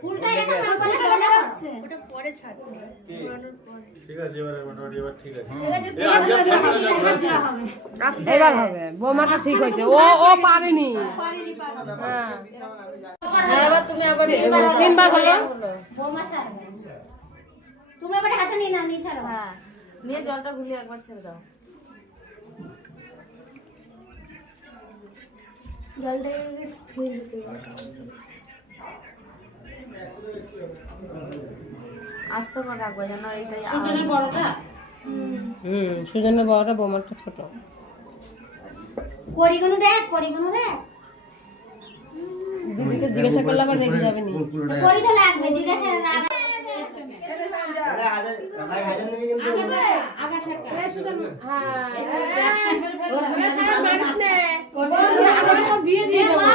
ফুলটা এখানে না পারলে চলে যাচ্ছে। ওটা পরে ছাড়তে হবে, ঘোরানোর পরে। ঠিক আছে, এবারে মোটামুটি এবার ঠিক আছে। এবার হবে। বৌমাটা ঠিক হয়েছে, ও পারেনি। হ্যাঁ এবার তুমি আবার তিনবার হলো। বৌমা ছাড়বে। তুমি আবার হাতে নিয়ে না, নিয়ে ছাড়ো। হ্যাঁ, নিয়ে জলটা ঘুরিয়ে একবার ছেড়ে দাও। আস্তে করে রাখবো যেন এইটাই সুজনের বড়টা সুজনের বড়টা, বৌমাটা ছোট। কড়িগুলো দেখ, কড়িগুলো দেখ। দিদিকে জিজ্ঞাসা করলে আবার রেগে যাবে নি। কড়িটা লাগবে, জিজ্ঞাসা না। বিয়ে দিয়ে দেবো।